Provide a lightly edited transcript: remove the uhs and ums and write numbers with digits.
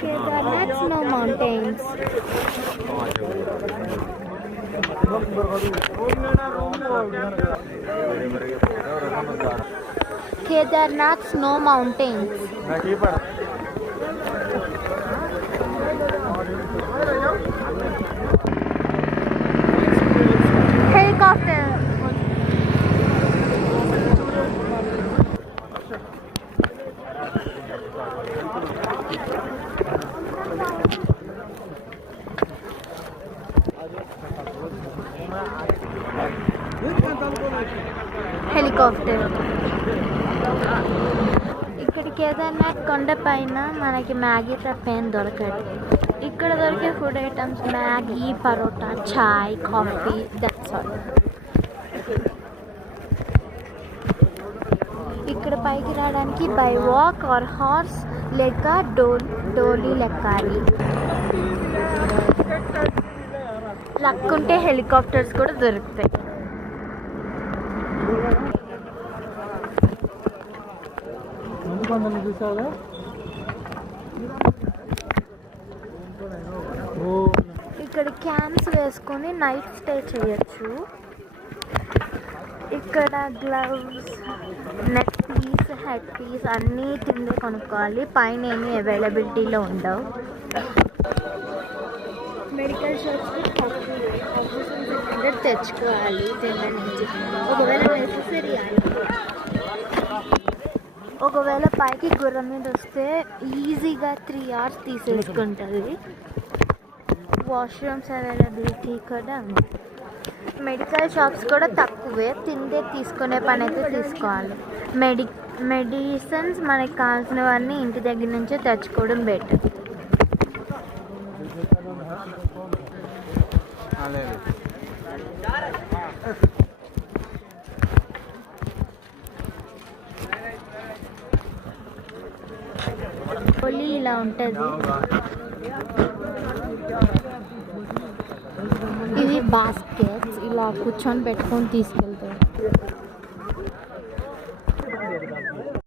Kedarnath snow mountains. Kedarnath snow mountains. Helicopter. Helicopter. ఇక్కడ కేదార్నాథ్ కొండ పైన మనకి మ్యాగీ తప్ప ఏం దొరకదు. ఇక్కడ దొరికే food items Maggi, parotta, chai, coffee, that's all. ఇక్కడ పైకి రావడానికి బై వాక్ ఆర్ హార్స్ లేక డోలీ లెక్కాలి. లక్ ఉంటే హెలికాప్టర్స్ కూడా దొరుకుతాయి. ఇక్కడ క్యాంప్స్ వేసుకొని నైట్ స్టే చేయొచ్చు. ఇక్కడ gloves, neck piece, head piece అన్నీ కిందే కొనుక్కోవాలి. పైన ఏమీ అవైలబిలిటీలో ఉండవు. మెడికల్ షాప్స్కి తెచ్చుకోవాలి తినడానికి. ఒకవేళ పైకి గుర్రం మీద వస్తే ఈజీగా 3 hours తీసేసుకుంటుంది. వాష్రూమ్స్ అవైలబిలిటీ కూడా ఉంది. మెడికల్ షాప్స్ కూడా తక్కువే. తిందే తీసుకునే పని అయితే తీసుకోవాలి. మెడిసిన్స్ మనకి కావాల్సినవన్నీ ఇంటి దగ్గర నుంచే తెచ్చుకోవడం బెటర్. హోలీ ఇలా ఉంటుంది. ఇవి బాస్కెట్స్ ఇలా కూర్చొని పెట్టుకొని తీసుకెళ్తారు.